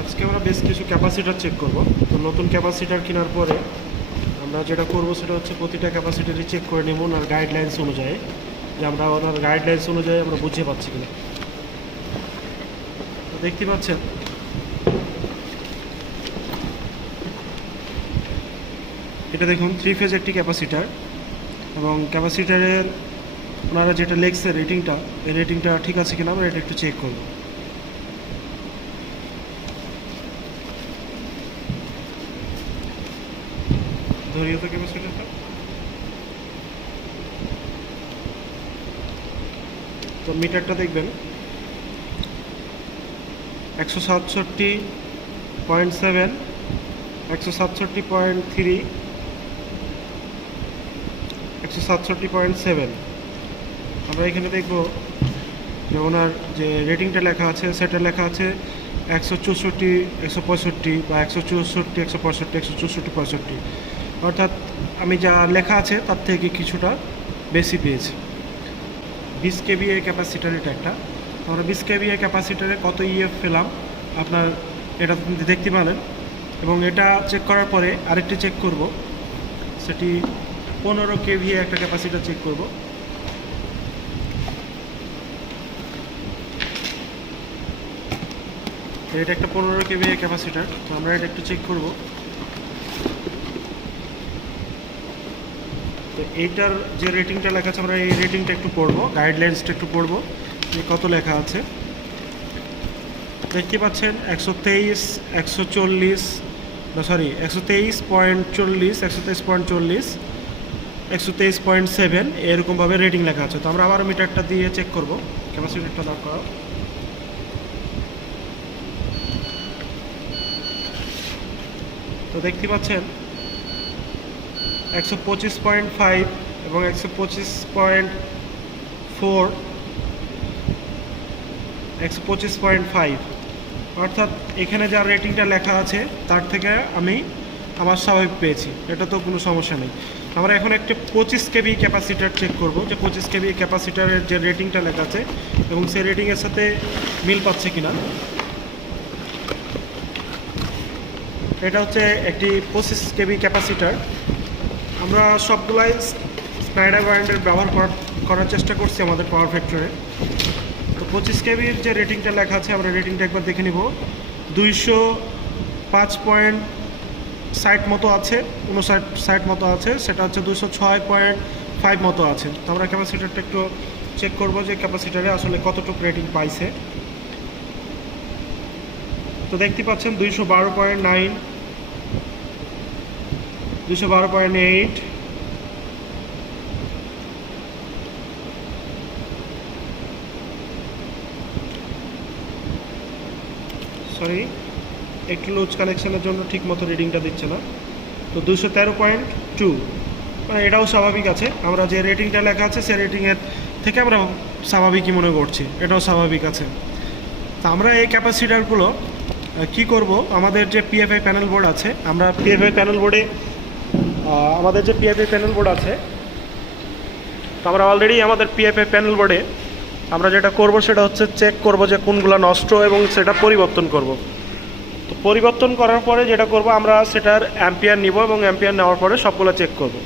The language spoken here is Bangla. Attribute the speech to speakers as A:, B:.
A: আজকে আমরা বেশ কিছু ক্যাপাসিটার চেক করব। তো নতুন ক্যাপাসিটার কেনার পরে আমরা যেটা করব সেটা হচ্ছে প্রতিটা ক্যাপাসিটারই চেক করে নেব ওনার গাইডলাইন্স অনুযায়ী, যে আমরা ওনার গাইডলাইন্স অনুযায়ী আমরা বুঝতে পারছি কিনা। তো দেখতে পাচ্ছেন। এটা দেখুন থ্রি ফেজ একটি ক্যাপাসিটার এবং ক্যাপাসিটারের ওনারা যেটা লেগসে রেটিংটা এই রেটিংটা ঠিক আছে কিনা আমরা এটা একটু চেক করব। ধরিয়ে তো ক্যাপাসিটারটা তো মিটারটা দেখবেন। একশো সাতষট্টি পয়েন্ট সেভেন, একশো সাতষট্টি পয়েন্ট থ্রি, একশো সাতষট্টি পয়েন্ট সেভেন। আমরা এখানে দেখব যে ওনার যে রেটিংটা লেখা আছে, সেটা লেখা আছে একশো চৌষট্টি, একশো পঁয়ষট্টি বা একশো চৌষট্টি, একশো পঁয়ষট্টি, একশো চৌষট্টি, পঁয়ষট্টি। অর্থাৎ আমি যা লেখা আছে তার থেকে কিছুটা বেশি পেয়েছি। বিশ কেবি এর ক্যাপাসিটার এটা একটা। আমরা বিশ কেবি এর ক্যাপাসিটারে কত ইএফ পেলাম? আপনার এটা দেখতে পেলেন এবং এটা চেক করার পরে আরেকটি চেক করব। সেটি পনেরো কেভি একটা ক্যাপাসিটার চেক করব। এটা একটা পনেরো কেভি ক্যাপাসিটার তো আমরা এটা একটু চেক করব। এইটার যে রেটিংটা লেখা আছে, আমরা এই রেটিংটা একটু পড়ব গাইডলাইন্সটা একটু পড়ব, যে কত লেখা আছে। দেখতে পাচ্ছেন, একশো তেইশ, একশো চল্লিশ, না সরি একশো তেইশ পয়েন্ট চল্লিশ, একশো তেইশ পয়েন্ট চল্লিশ, একশো তেইশ পয়েন্ট সেভেন, এরকমভাবে রেটিং লেখা আছে। তো আমরা আবার মিটারটা দিয়ে চেক করব। ক্যাপাসিটিটা দাঁড় করা তো দেখতে পাচ্ছেন একশো পঁচিশ পয়েন্ট ফাইভ এবং একশো পঁচিশ পয়েন্ট ফোর একশো পঁচিশ পয়েন্ট ফাইভ অর্থাৎ এখানে যা রেটিংটা লেখা আছে, তার থেকে আমি আমার স্বাভাবিক পেয়েছি, এটা তো কোনো সমস্যা নেই। আমরা এখন একটি পঁচিশ কেবি ক্যাপাসিটার চেক করব, যে পঁচিশ কেবি ক্যাপাসিটারের যে রেটিংটা লেখা আছে, এবং সেই রেটিংয়ের সাথে মিল পাচ্ছে কিনা। এটা হচ্ছে একটি পঁচিশ কেবি ক্যাপাসিটার। আমরা সবগুলাই স্নাইডার ব্র্যান্ডের ব্যবহার করার চেষ্টা করছি আমাদের পাওয়ার ফ্যাক্টরে তো পঁচিশ কেবির যে রেটিংটা লেখা আছে, আমরা রেটিংটা একবার দেখে নিব। দুইশো পাঁচ পয়েন্ট ষাট মতো আছে, উনষাট, ষাট মতো আছে, সেটা হচ্ছে দুশো ছয় পয়েন্ট ফাইভ মতো আছে। তো আমরা ক্যাপাসিটারটা একটু চেক করব যে ক্যাপাসিটারে আসলে কতটুকু রেটিং পাইছে। তো দেখতে পাচ্ছেন দুইশো বারো পয়েন্ট নাইন দুশো বারো পয়েন্ট এইট। সরি একটু লুজ কানেকশনের জন্য ঠিক মতো রিডিংটা দিচ্ছে না। তো দুশো তেরো পয়েন্ট টু মানে এটাও স্বাভাবিক আছে। আমরা যে রেটিংটা লেখা আছে সেই রেটিংয়ের থেকে আমরা স্বাভাবিকই মনে করছি। এটাও স্বাভাবিক আছে। তা আমরা এই ক্যাপাসিটারগুলো কি করব? আমাদের যে পিএফআই প্যানেল বোর্ড আছে, আমরা পিএফআই প্যানেল বোর্ডে আমাদের যে পিএফআই প্যানেল বোর্ড আছে, তো আমরা অলরেডি আমাদের পিএফআই প্যানেল বোর্ডে আমরা যেটা করব সেটা হচ্ছে চেক করব যে কোনগুলো নষ্ট এবং সেটা পরিবর্তন করব। তো পরিবর্তন করার পরে যেটা করব, আমরা সেটার অ্যাম্পিয়ার নিব এবং অ্যাম্পিয়ার নেওয়ার পরে সবগুলো চেক করব।